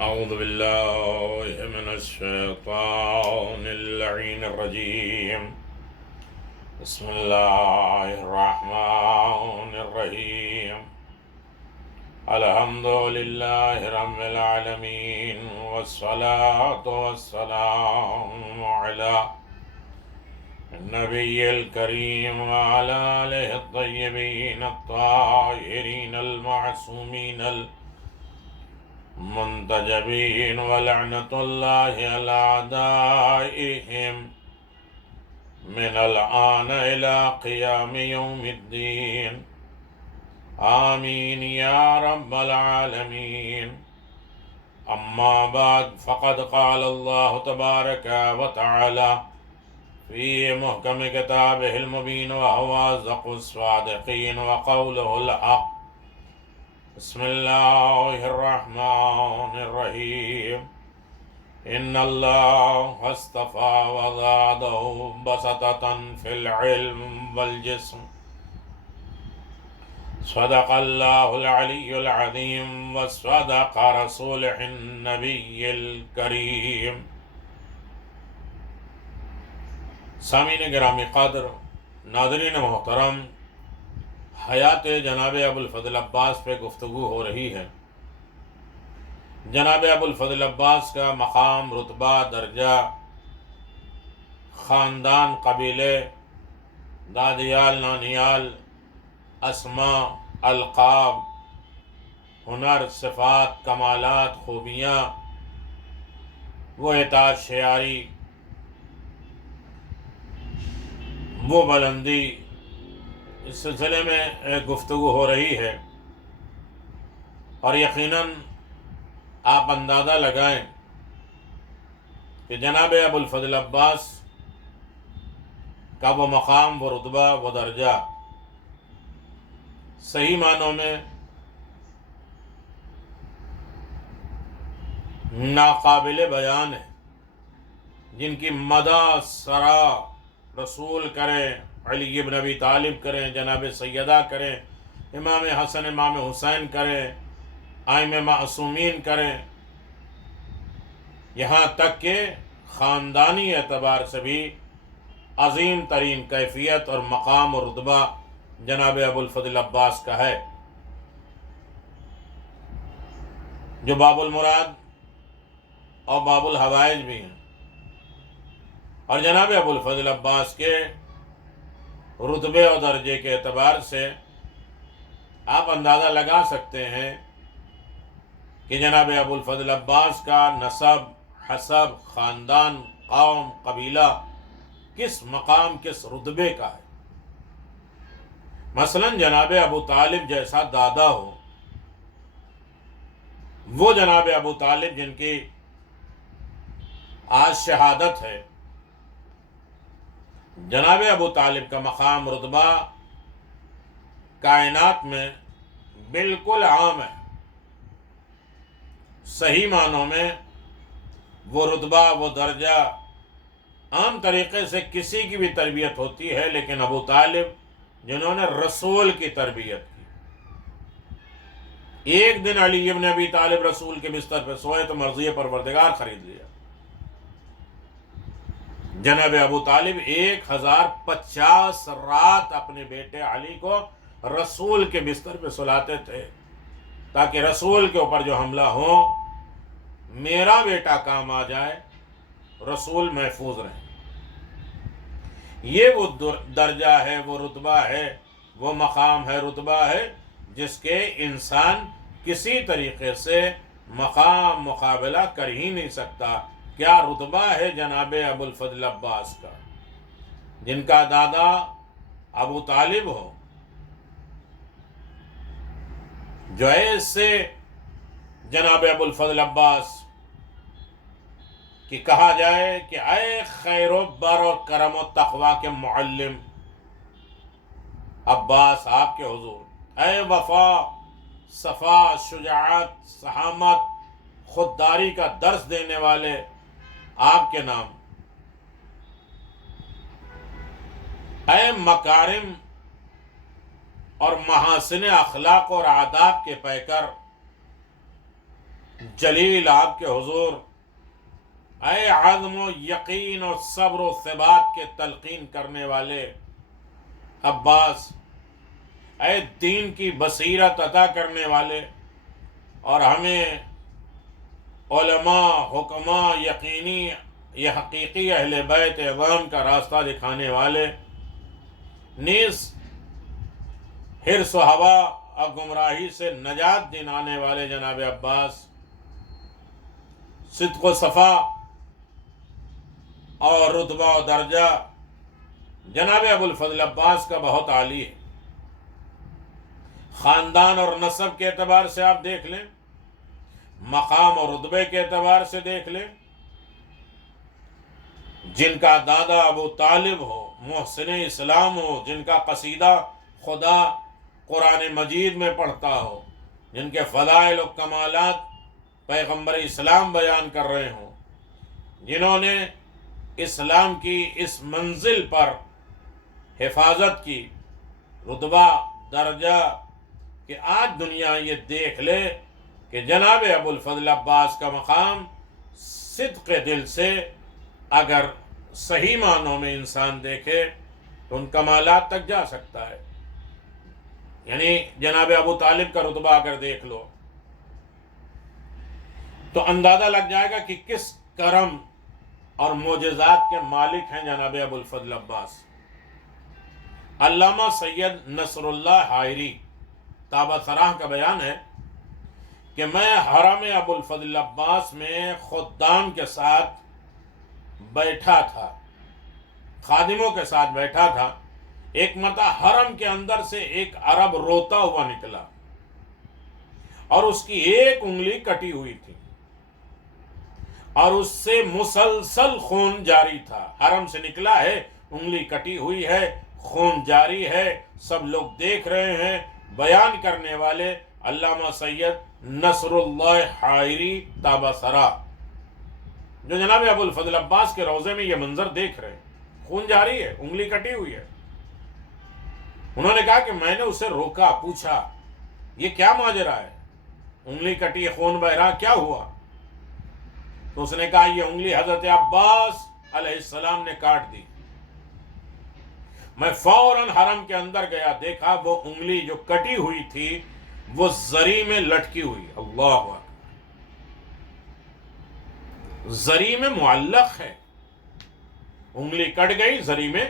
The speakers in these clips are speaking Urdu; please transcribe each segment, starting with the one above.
أعوذ بالله من الشيطان اللعين الرجيم. بسم الله الرحمن الرحيم. الحمد لله رب العالمين، والصلاة والسلام على النبي الكريم وعلى آله الطيبين الطاهرين المعصومين المنتجبين، ولعنة الله على أعدائهم من الآن إلى قيام يوم الدين. آمين يا رب العالمين. أما بعد، فقد قال الله تبارك وتعالى في محكم كتابه المبين، وهو أصدق الصادقين وقوله الحق. بسم الله الرحمن الرحيم. إن الله اصطفى وزاده بسطة في العلم والجسم. صدق الله العلي العظيم، وصدق رسوله النبي الكريم. سامعین گرامی قدر، ناظرین محترم، حیات جناب ابوالفضل عباس پہ گفتگو ہو رہی ہے۔ جناب ابوالفضل عباس کا مقام، رتبہ، درجہ، خاندان، قبیلے، دادیال، نانیال، اسماء، القاب، ہنر، صفات، کمالات، خوبیاں، وہ اطاعت شعاری، وہ بلندی، اس سلسلے میں ایک گفتگو ہو رہی ہے، اور یقیناً آپ اندازہ لگائیں کہ جناب ابوالفضل عباس کا وہ مقام، وہ رتبہ، وہ درجہ صحیح معنوں میں ناقابل بیان ہے۔ جن کی مدح سرا رسول کریں، علی بن ابی طالب کریں، جناب سیدہ کریں، امام حسن، امام حسین کریں، ائمہ معصومین کریں، یہاں تک کہ خاندانی اعتبار سے بھی عظیم ترین کیفیت اور مقام اور رتبہ جناب ابوالفضل عباس کا ہے، جو باب المراد اور باب الحوائج بھی ہیں۔ اور جناب ابوالفضل عباس کے رتبے اور درجے کے اعتبار سے آپ اندازہ لگا سکتے ہیں کہ جناب ابوالفضل عباس کا نسب، حسب، خاندان، قوم، قبیلہ کس مقام، کس رتبے کا ہے۔ مثلا جناب ابو طالب جیسا دادا ہو، وہ جناب ابو طالب جن کی آج شہادت ہے، جناب ابو طالب کا مقام، رتبہ کائنات میں بالکل عام ہے۔ صحیح معنوں میں وہ رتبہ، وہ درجہ عام طریقے سے کسی کی بھی تربیت ہوتی ہے، لیکن ابو طالب جنہوں نے رسول کی تربیت کی، ایک دن علی بن ابی طالب رسول کے بستر پہ سوئے تو مرضی پروردگار خرید لیا۔ جناب ابو طالب 1050 رات اپنے بیٹے علی کو رسول کے بستر پہ سلاتے تھے، تاکہ رسول کے اوپر جو حملہ ہو میرا بیٹا کام آ جائے، رسول محفوظ رہیں۔ یہ وہ درجہ ہے، وہ رتبہ ہے، وہ مقام ہے، رتبہ ہے جس کے انسان کسی طریقے سے مقام مقابلہ کر ہی نہیں سکتا۔ کیا رتبہ ہے جناب ابوالفضل عباس کا، جن کا دادا ابو طالب ہو، جو ایسے جناب ابوالفضل عباس کہ کہا جائے کہ اے خیر و بر و کرم و تقوی کے معلم عباس، آپ کے حضور، اے وفا، صفا، شجاعت، شہامت، خودداری کا درس دینے والے، آپ کے نام، اے مکارم اور محاسن اخلاق اور آداب کے پیکر، جلیل آپ کے حضور اے عزم و یقین اور صبر و ثبات کے تلقین کرنے والے عباس، اے دین کی بصیرت عطا کرنے والے اور ہمیں علماء، حکماء، یقینی یہ حقیقی اہل بیت اعظام کا راستہ دکھانے والے، نیز حرص و ہوا اور گمراہی سے نجات دلانے والے جناب عباس، صدق و صفا اور رتبہ و درجہ جناب ابو الفضل عباس کا بہت عالی ہے۔ خاندان اور نسب کے اعتبار سے آپ دیکھ لیں، مقام اور رتبے کے اعتبار سے دیکھ لیں، جن کا دادا ابو طالب ہو، محسن اسلام ہو، جن کا قصیدہ خدا قرآن مجید میں پڑھتا ہو، جن کے فضائل و کمالات پیغمبر اسلام بیان کر رہے ہوں، جنہوں نے اسلام کی اس منزل پر حفاظت کی، رتبہ درجہ، کہ آج دنیا یہ دیکھ لے کہ جناب ابو الفضل عباس کا مقام صدق دل سے اگر صحیح معنوں میں انسان دیکھے تو ان کمالات تک جا سکتا ہے۔ یعنی جناب ابو طالب کا رتبہ اگر دیکھ لو تو اندازہ لگ جائے گا کہ کس کرم اور معجزات کے مالک ہیں جناب ابو الفضل عباس۔ علامہ سید نصر اللہ حائری تابہ سراہ کا بیان ہے کہ میں حرم ابو الفضل عباس میں خدام کے ساتھ بیٹھا تھا، خادموں کے ساتھ بیٹھا تھا، ایک مرتبہ حرم کے اندر سے ایک عرب روتا ہوا نکلا اور اس کی ایک انگلی کٹی ہوئی تھی اور اس سے مسلسل خون جاری تھا۔ حرم سے نکلا ہے، انگلی کٹی ہوئی ہے، خون جاری ہے، سب لوگ دیکھ رہے ہیں۔ بیان کرنے والے علامہ سید نصر اللہ حائری تابہ سرا، جو جناب ابو الفضل عباس کے روضے میں یہ منظر دیکھ رہے ہیں، خون جاری ہے، انگلی کٹی ہوئی ہے۔ انہوں نے کہا کہ میں نے اسے روکا، پوچھا یہ کیا ماجرا ہے، انگلی کٹی ہے، خون بہ رہا، کیا ہوا؟ تو اس نے کہا یہ انگلی حضرت عباس علیہ السلام نے کاٹ دی۔ میں فوراً حرم کے اندر گیا، دیکھا وہ انگلی جو کٹی ہوئی تھی وہ زری میں لٹکی ہوئی۔ اللہ اکبر، زری میں معلق ہے، انگلی کٹ گئی، زری میں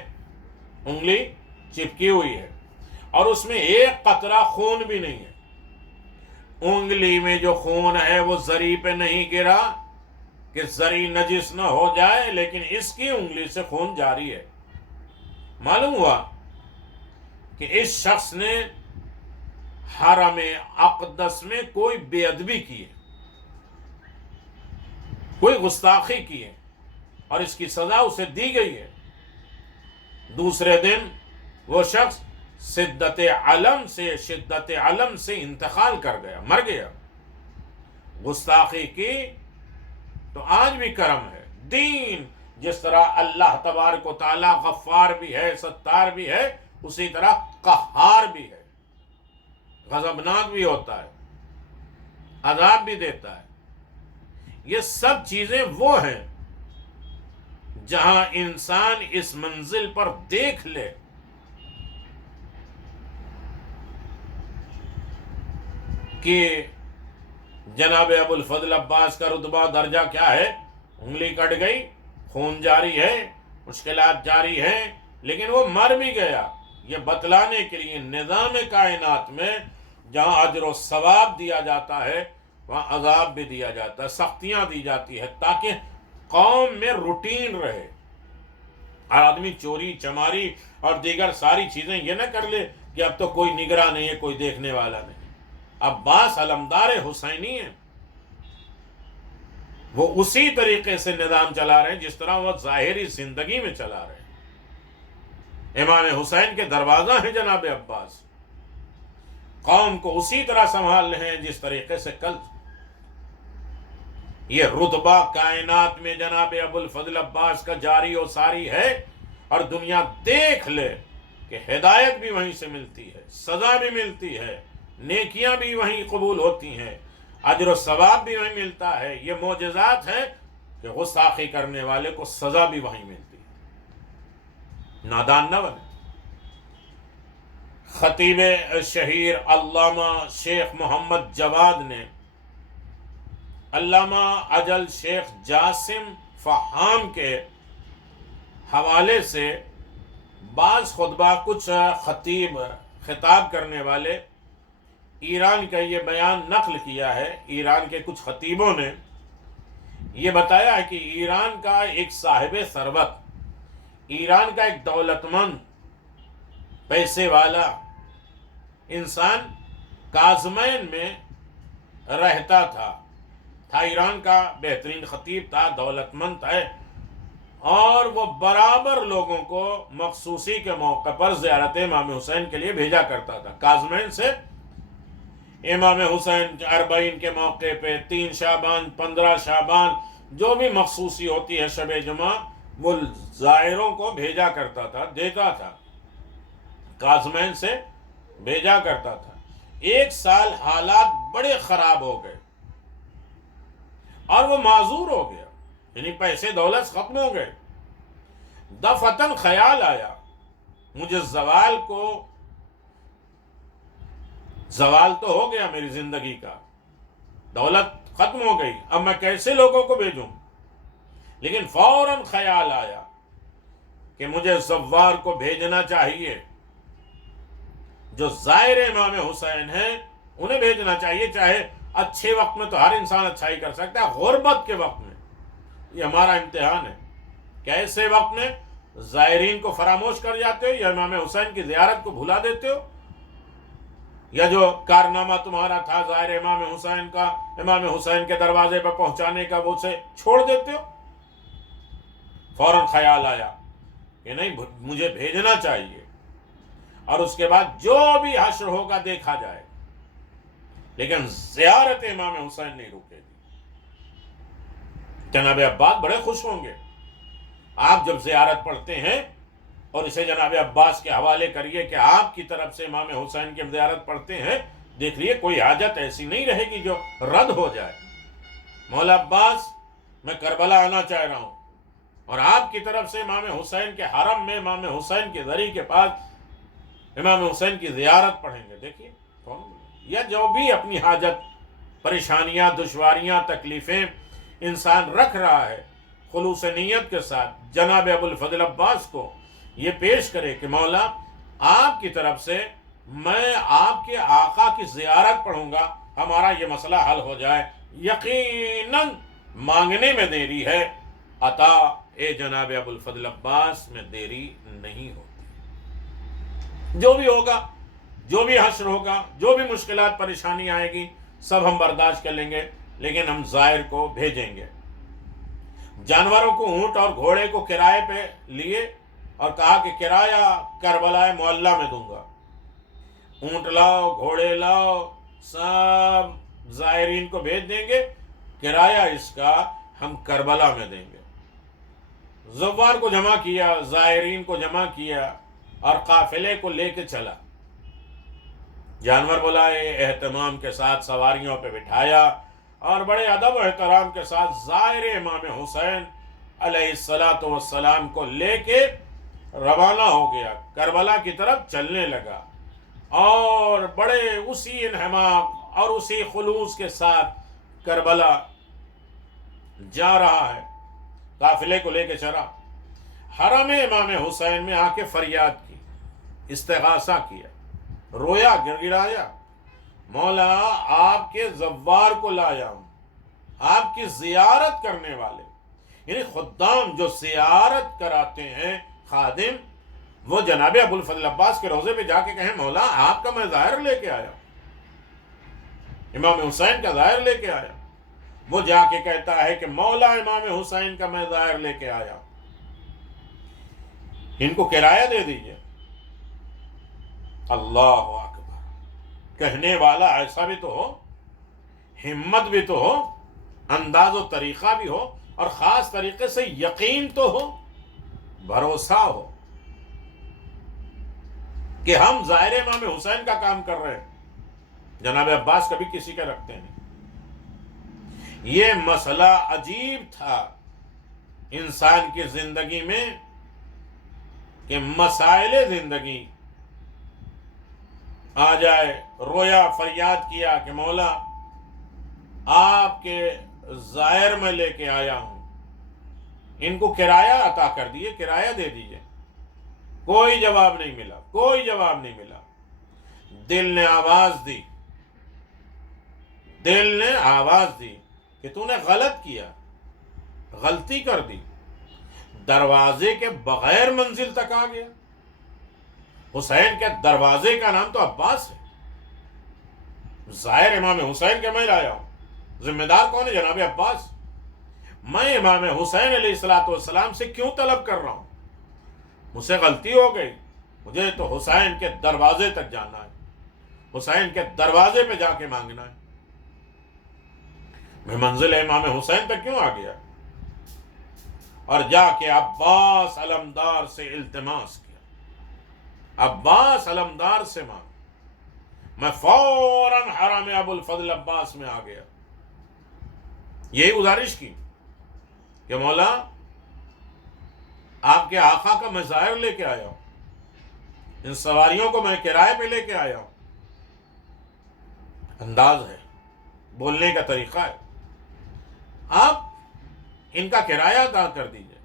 انگلی چپکی ہوئی ہے اور اس میں ایک قطرہ خون بھی نہیں ہے۔ انگلی میں جو خون ہے وہ زری پہ نہیں گرا کہ زری نجس نہ ہو جائے، لیکن اس کی انگلی سے خون جاری ہے۔ معلوم ہوا کہ اس شخص نے حرم اقدس میں کوئی بے ادبی کی ہے، کوئی گستاخی کی ہے اور اس کی سزا اسے دی گئی ہے۔ دوسرے دن وہ شخص شدت علم سے انتقال کر گیا، مر گیا۔ گستاخی کی تو آج بھی کرم ہے۔ دین جس طرح اللہ تبارک و تعالی غفار بھی ہے، ستار بھی ہے، اسی طرح قہار بھی ہے، غضبناک بھی ہوتا ہے، عذاب بھی دیتا ہے۔ یہ سب چیزیں وہ ہیں جہاں انسان اس منزل پر دیکھ لے کہ جناب ابو الفضل عباس کا رتبہ درجہ کیا ہے۔ انگلی کٹ گئی، خون جاری ہے، مشکلات جاری ہیں، لیکن وہ مر بھی گیا۔ یہ بتلانے کے لیے نظام کائنات میں جہاں اجر و ثواب دیا جاتا ہے وہاں عذاب بھی دیا جاتا ہے، سختیاں دی جاتی ہے، تاکہ قوم میں روٹین رہے۔ ہر آدمی چوری چماری اور دیگر ساری چیزیں یہ نہ کر لے کہ اب تو کوئی نگراں نہیں ہے، کوئی دیکھنے والا نہیں۔ عباس علمدار حسینی ہیں، وہ اسی طریقے سے نظام چلا رہے ہیں جس طرح وہ ظاہری زندگی میں چلا رہے ہیں۔ امام حسین کے دروازہ ہیں جناب عباس، قوم کو اسی طرح سنبھال رہے ہیں جس طریقے سے کل۔ یہ رتبہ کائنات میں جناب ابو الفضل عباس کا جاری و ساری ہے، اور دنیا دیکھ لے کہ ہدایت بھی وہیں سے ملتی ہے، سزا بھی ملتی ہے، نیکیاں بھی وہیں قبول ہوتی ہیں، اجر و ثواب بھی وہیں ملتا ہے. یہ معجزات ہیں کہ گستاخی کرنے والے کو سزا بھی وہیں ملتی ہے. نادان نہ بنے. خطیب شہیر علامہ شیخ محمد جواد نے علامہ اجل شیخ جاسم فہام کے حوالے سے بعض خطبہ کچھ خطیب خطاب کرنے والے ایران کا یہ بیان نقل کیا ہے. ایران کے کچھ خطیبوں نے یہ بتایا ہے کہ ایران کا ایک صاحب ثروت، ایران کا ایک دولت مند پیسے والا انسان کاظمین میں رہتا تھا. ایران کا بہترین خطیب تھا، دولت مند ہے، اور وہ برابر لوگوں کو مخصوصی کے موقع پر زیارت امام حسین کے لیے بھیجا کرتا تھا. کاظمین سے امام حسین اربعین کے موقع پہ 3 شعبان 15 شعبان جو بھی مخصوصی ہوتی ہے شب جمعہ، وہ زائروں کو بھیجا کرتا تھا، دیتا تھا. کاظمین سے بھیجا کرتا تھا. ایک سال حالات بڑے خراب ہو گئے اور وہ معذور ہو گیا، یعنی پیسے دولت ختم ہو گئے. دفعتاً خیال آیا مجھے زوال تو ہو گیا میری زندگی کا، دولت ختم ہو گئی، اب میں کیسے لوگوں کو بھیجوں. لیکن فوراً خیال آیا کہ مجھے زوار کو بھیجنا چاہیے، جو زائر امام حسین ہیں انہیں بھیجنا چاہیے. چاہے اچھے وقت میں تو ہر انسان اچھائی کر سکتا ہے، غربت کے وقت میں یہ ہمارا امتحان ہے. کیسے وقت میں زائرین کو فراموش کر جاتے ہو، یا امام حسین کی زیارت کو بھلا دیتے ہو، یا جو کارنامہ تمہارا تھا زائر امام حسین کا، امام حسین کے دروازے پر پہنچانے کا، وہ اسے چھوڑ دیتے ہو. فوراً خیال آیا کہ نہیں، مجھے بھیجنا چاہیے، اور اس کے بعد جو بھی حشر ہوگا دیکھا جائے. لیکن زیارت امام حسین نہیں رکے گی. جناب عباس بڑے خوش ہوں گے. آپ جب زیارت پڑھتے ہیں اور اسے جناب عباس کے حوالے کریے کہ آپ کی طرف سے امام حسین کی زیارت پڑھتے ہیں، دیکھ لیے کوئی حاجت ایسی نہیں رہے گی جو رد ہو جائے. مولا عباس، میں کربلا آنا چاہ رہا ہوں، اور آپ کی طرف سے امام حسین کے حرم میں امام حسین کے ذریعے کے پاس امام حسین کی زیارت پڑھیں گے. دیکھیے یا جو بھی اپنی حاجت، پریشانیاں، دشواریاں، تکلیفیں انسان رکھ رہا ہے، خلوص نیت کے ساتھ جناب ابو الفضل عباس کو یہ پیش کرے کہ مولا، آپ کی طرف سے میں آپ کے آقا کی زیارت پڑھوں گا، ہمارا یہ مسئلہ حل ہو جائے. یقیناً مانگنے میں دیری ہے، عطا اے جناب ابو الفضل عباس میں دیری نہیں ہوتی. جو بھی ہوگا، جو بھی حشر ہوگا، جو بھی مشکلات پریشانی آئے گی، سب ہم برداشت کر لیں گے، لیکن ہم زائر کو بھیجیں گے. جانوروں کو، اونٹ اور گھوڑے کو کرائے پہ لیے اور کہا کہ کرایہ کربلا معلیٰ میں دوں گا. اونٹ لاؤ، گھوڑے لاؤ، سب زائرین کو بھیج دیں گے، کرایہ اس کا ہم کربلا میں دیں گے. زوار کو جمع کیا، زائرین کو جمع کیا اور قافلے کو لے کے چلا. جانور بلائے، اہتمام کے ساتھ سواریوں پہ بٹھایا، اور بڑے ادب و احترام کے ساتھ زائر امام حسین علیہ السلام کو لے کے روانہ ہو گیا، کربلا کی طرف چلنے لگا. اور بڑے اسی انہماک اور اسی خلوص کے ساتھ کربلا جا رہا ہے، قافلے کو لے کے چلا. حرم امام حسین میں آ کے فریاد کی، استغاثہ کیا، رویا، گر گرایا، مولا آپ کے زوار کو لایا ہوں، آپ کی زیارت کرنے والے. یعنی خدام جو زیارت کراتے ہیں، خادم، وہ جناب ابو الفضل عباس کے روضے پہ جا کے کہیں مولا آپ کا میں ظاہر لے کے آیا، امام حسین کا ظاہر لے کے آیا. وہ جا کے کہتا ہے کہ مولا امام حسین کا میں ظاہر لے کے آیا، ان کو کرایہ دے دیجئے. اللہ اکبر. کہنے والا ایسا بھی تو ہو، ہمت بھی تو ہو، انداز و طریقہ بھی ہو، اور خاص طریقے سے یقین تو ہو، بھروسہ ہو کہ ہم ظاہر امام حسین کا کام کر رہے ہیں. جناب عباس کبھی کسی کا رکھتے نہیں. یہ مسئلہ عجیب تھا انسان کی زندگی میں کہ مسائل زندگی آ جائے، رویا فریاد کیا کہ مولا آپ کے زائر میں لے کے آیا ہوں، ان کو کرایہ عطا کر دیے، کرایہ دے دیجئے۔ کوئی جواب نہیں ملا، کوئی جواب نہیں ملا۔ دل نے آواز دی، دل نے آواز دی کہ تو نے غلط کیا، غلطی کر دی، دروازے کے بغیر منزل تک آ گیا۔ حسین کے دروازے کا نام تو عباس ہے، ظاہر امام حسین کے میں لایا ہوں، ذمہ دار کون ہے؟ جناب عباس۔ میں امام حسین علیہ السلام سے کیوں طلب کر رہا ہوں؟ مجھ سے غلطی ہو گئی، مجھے تو حسین کے دروازے تک جانا ہے، حسین کے دروازے پہ جا کے مانگنا ہے۔ میں منزل امام حسین تک کیوں آ گیا؟ اور جا کے عباس علمدار سے التماس کیا، عباس علمدار سے مانگ۔ میں فوراً حرم ابو الفضل عباس میں آ گیا، یہی گزارش کی کہ مولا آپ کے آقا کا میں ظاہر لے کے آیا ہوں، ان سواریوں کو میں کرائے پہ لے کے آیا ہوں۔ انداز ہے، بولنے کا طریقہ ہے، آپ ان کا کرایہ ادا کر دیجئے۔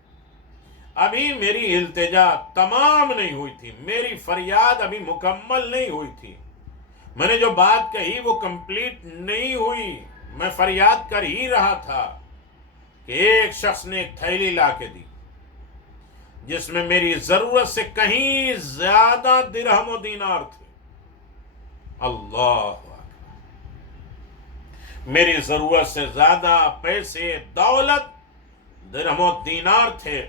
ابھی میری التجا تمام نہیں ہوئی تھی، میری فریاد ابھی مکمل نہیں ہوئی تھی، میں نے جو بات کہی وہ کمپلیٹ نہیں ہوئی، میں فریاد کر ہی رہا تھا کہ ایک شخص نے ایک تھیلی لا کے دی جس میں میری ضرورت سے کہیں زیادہ درہم و دینار تھے۔ اللہ اکبر، میری ضرورت سے زیادہ پیسے، دولت، درہم و دینار تھے،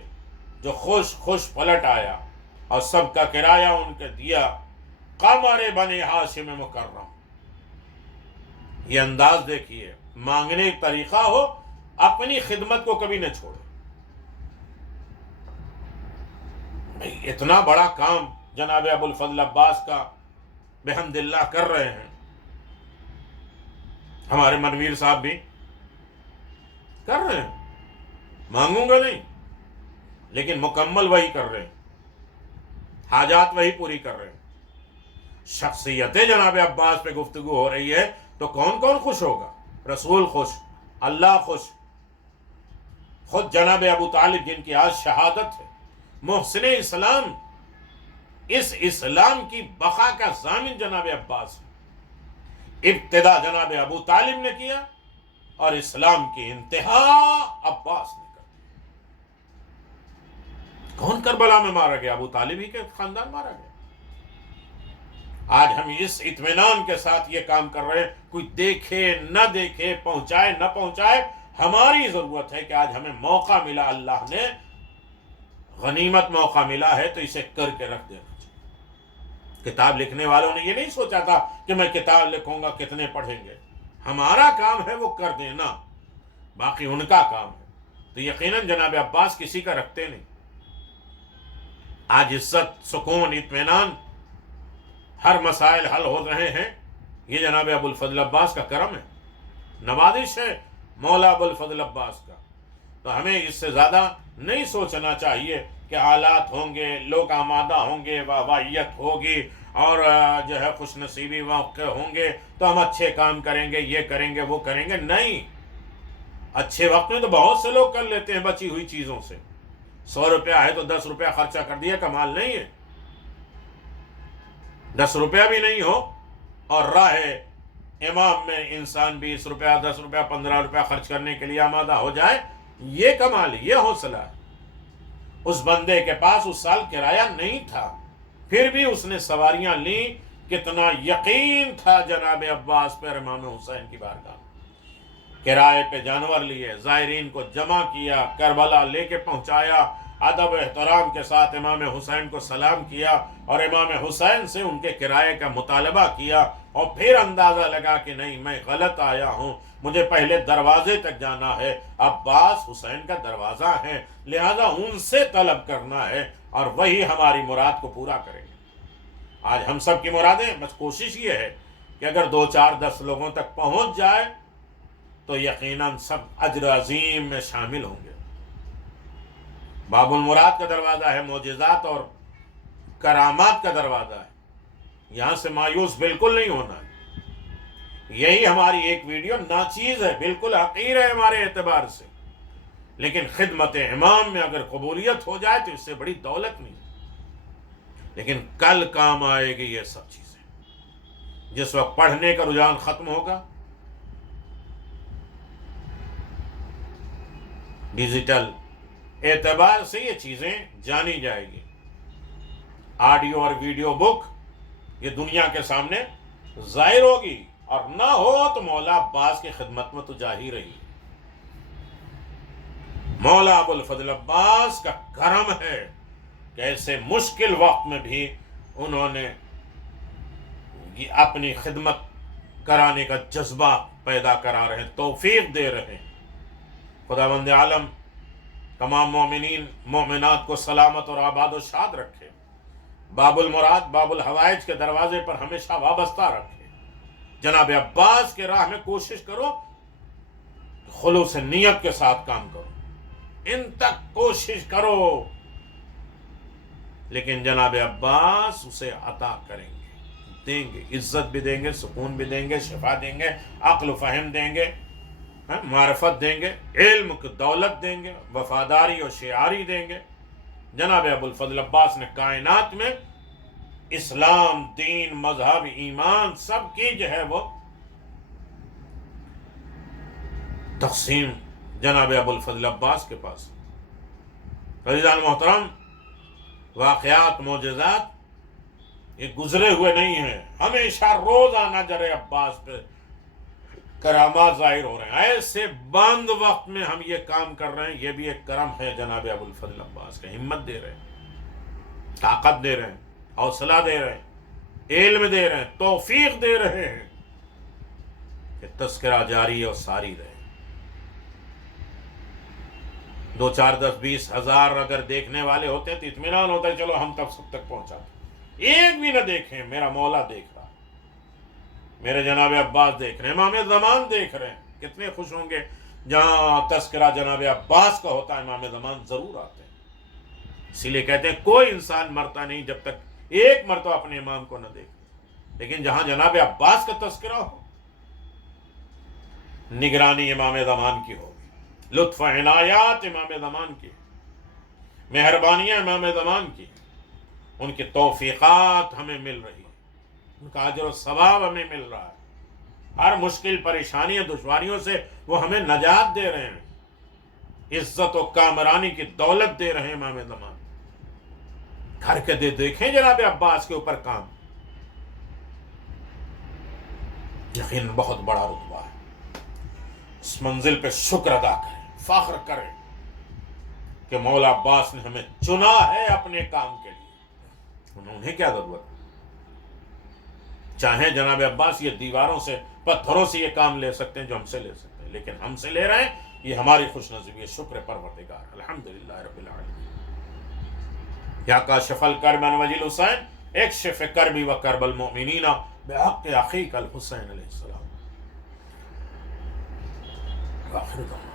جو خوش خوش پلٹ آیا اور سب کا کرایہ ان کے دیا۔ قمر بنی ہاشم مکرم، یہ انداز دیکھیے، مانگنے کا طریقہ ہو، اپنی خدمت کو کبھی نہ چھوڑے۔ اتنا بڑا کام جناب ابو الفضل عباس کا بحمد اللہ کر رہے ہیں، ہمارے منویر صاحب بھی کر رہے ہیں، مانگوں گا نہیں، لیکن مکمل وہی کر رہے ہیں، حاجات وہی پوری کر رہے ہیں۔ شخصیت جناب عباس پہ گفتگو ہو رہی ہے تو کون کون خوش ہوگا؟ رسول خوش، اللہ خوش، خود جناب ابو طالب جن کی آج شہادت ہے، محسن اسلام، اس اسلام کی بقا کا ضامن جناب عباس ہے۔ ابتدا جناب ابو طالب نے کیا اور اسلام کی انتہا عباس نے کر دی۔ کون کربلا میں مارا گیا؟ ابو طالب ہی کے خاندان مارا گیا۔ آج ہم اس اطمینان کے ساتھ یہ کام کر رہے ہیں، کوئی دیکھے نہ دیکھے، پہنچائے نہ پہنچائے، ہماری ضرورت ہے کہ آج ہمیں موقع ملا، اللہ نے غنیمت موقع ملا ہے تو اسے کر کے رکھ دینا چاہیے۔ کتاب لکھنے والوں نے یہ نہیں سوچا تھا کہ میں کتاب لکھوں گا، کتنے پڑھیں گے، ہمارا کام ہے وہ کر دینا، باقی ان کا کام ہے۔ تو یقیناً جناب عباس کسی کا رکھتے نہیں۔ آج عزت، سکون، اطمینان، ہر مسائل حل ہو رہے ہیں، یہ جناب ابو الفضل عباس کا کرم ہے، نوازش ہے مولا ابو الفضل عباس کا۔ تو ہمیں اس سے زیادہ نہیں سوچنا چاہیے کہ حالات ہوں گے، لوگ آمادہ ہوں گے، واحیت ہوگی اور جو ہے خوش نصیبی واقع ہوں گے تو ہم اچھے کام کریں گے، یہ کریں گے، وہ کریں گے۔ نہیں، اچھے وقت میں تو بہت سے لوگ کر لیتے ہیں بچی ہوئی چیزوں سے، 100 روپیہ ہے تو 10 روپیہ خرچہ کر دیا، کمال نہیں ہے؟ 10 روپیہ بھی نہیں ہو اور راہ امام میں انسان 20 روپیہ، 10 روپیہ، 15 روپیہ خرچ کرنے کے لیے آمادہ ہو جائے، یہ کمال ہے، یہ حوصلہ ہے۔ اس بندے کے پاس اس سال کرایہ نہیں تھا، پھر بھی اس نے سواریاں لیں، کتنا یقین تھا جناب عباس پر، امام حسین کی بارگاہ میں۔ کرائے پہ جانور لیے، زائرین کو جمع کیا، کربلا لے کے پہنچایا، ادب و احترام کے ساتھ امام حسین کو سلام کیا اور امام حسین سے ان کے کرائے کا مطالبہ کیا، اور پھر اندازہ لگا کہ نہیں، میں غلط آیا ہوں، مجھے پہلے دروازے تک جانا ہے، عباس حسین کا دروازہ ہے، لہذا ان سے طلب کرنا ہے اور وہی ہماری مراد کو پورا کریں گے۔ آج ہم سب کی مرادیں، بس کوشش یہ ہے کہ اگر 2 4 10 لوگوں تک پہنچ جائے تو یقیناً سب اجر عظیم میں شامل ہوں گے۔ باب المراد کا دروازہ ہے معجزات اور کرامات کا دروازہ ہے، یہاں سے مایوس بالکل نہیں ہونا ہے۔ یہی ہماری ایک ویڈیو ناچیز ہے، بالکل حقیر ہے ہمارے اعتبار سے، لیکن خدمت امام میں اگر قبولیت ہو جائے تو اس سے بڑی دولت نہیں، لیکن کل کام آئے گی یہ سب چیزیں۔ جس وقت پڑھنے کا رجحان ختم ہوگا، ڈیجیٹل اعتبار سے یہ چیزیں جانی جائے گی۔ آڈیو اور ویڈیو بک یہ دنیا کے سامنے ظاہر ہوگی، اور نہ ہو تو مولا عباس کی خدمت میں تو جا ہی رہی ہے۔ مولا ابو الفضل عباس کا کرم ہے کہ ایسے مشکل وقت میں بھی انہوں نے اپنی خدمت کرانے کا جذبہ پیدا کرا رہے ہیں، توفیق دے رہے ہیں۔ خداوند عالم تمام مومنین مومنات کو سلامت اور آباد و شاد رکھے، باب المراد باب الحوائج کے دروازے پر ہمیشہ وابستہ رکھے۔ جناب عباس کے راہ میں کوشش کرو، خلوص نیت کے ساتھ کام کرو، ان تک کوشش کرو، لیکن جناب عباس اسے عطا کریں گے، دیں گے، عزت بھی دیں گے، سکون بھی دیں گے، شفا دیں گے، عقل و فہم دیں گے، معرفت دیں گے، علم کی دولت دیں گے، وفاداری اور شعاری دیں گے۔ جناب ابو الفضل عباس نے کائنات میں اسلام، دین، مذہب، ایمان سب کی جو ہے وہ تقسیم جناب ابو الفضل عباس کے پاس۔ عزیزان محترم، واقعات، معجزات یہ گزرے ہوئے نہیں ہیں، ہمیشہ روزانہ جرے عباس پہ کرامات ظاہر ہو رہے ہیں۔ ایسے بند وقت میں ہم یہ کام کر رہے ہیں، یہ بھی ایک کرم ہے جناب ابو الفضل عباس کا۔ ہمت دے رہے ہیں، طاقت دے رہے ہیں، حوصلہ دے رہے ہیں، علم دے رہے ہیں، توفیق دے رہے ہیں کہ تذکرہ جاری اور ساری رہے۔ 2 4 10 20 ہزار اگر دیکھنے والے ہوتے ہیں تو اطمینان ہوتا ہے، چلو ہم تب سب تک پہنچا۔ ایک بھی نہ دیکھیں، میرا مولا دیکھ رہا، میرے جناب عباس دیکھ رہے ہیں، امام زمان دیکھ رہے ہیں۔ کتنے خوش ہوں گے جہاں تذکرہ جناب عباس کا ہوتا ہے، امام زمان ضرور آتے ہیں۔ اسی لیے کہتے ہیں کوئی انسان مرتا نہیں جب تک ایک مرتبہ اپنے امام کو نہ دیکھے، لیکن جہاں جناب عباس کا تذکرہ ہو، نگرانی امام زمان کی ہوگی، لطف و عنایات امام زمان کی، مہربانیاں امام زمان کی، ان کی توفیقات ہمیں مل رہی ہیں، ان کا اجر و ثواب ہمیں مل رہا ہے، ہر مشکل پریشانی اور دشواریوں سے وہ ہمیں نجات دے رہے ہیں، عزت و کامرانی کی دولت دے رہے ہیں امام زمان۔ گھر کے دیکھیں جناب عباس کے اوپر کام، یقین بہت بڑا رتبہ ہے۔ اس منزل پہ شکر ادا کریں، فخر کریں کہ مولا عباس نے ہمیں چنا ہے اپنے کام کے لیے۔ انہیں کیا ضرورت؟ چاہیں جناب عباس یہ دیواروں سے، پتھروں سے یہ کام لے سکتے ہیں جو ہم سے لے سکتے ہیں، لیکن ہم سے لے رہے ہیں، یہ ہماری خوش نصیبی، شکر پروردگار، الحمدللہ رب العالمین۔ یا کاشف الکرب عن وجی الحسین، اکشف کربی و کرب المؤمنین بحق اخیک الحسین علیہ السلام۔ آخر دعوانا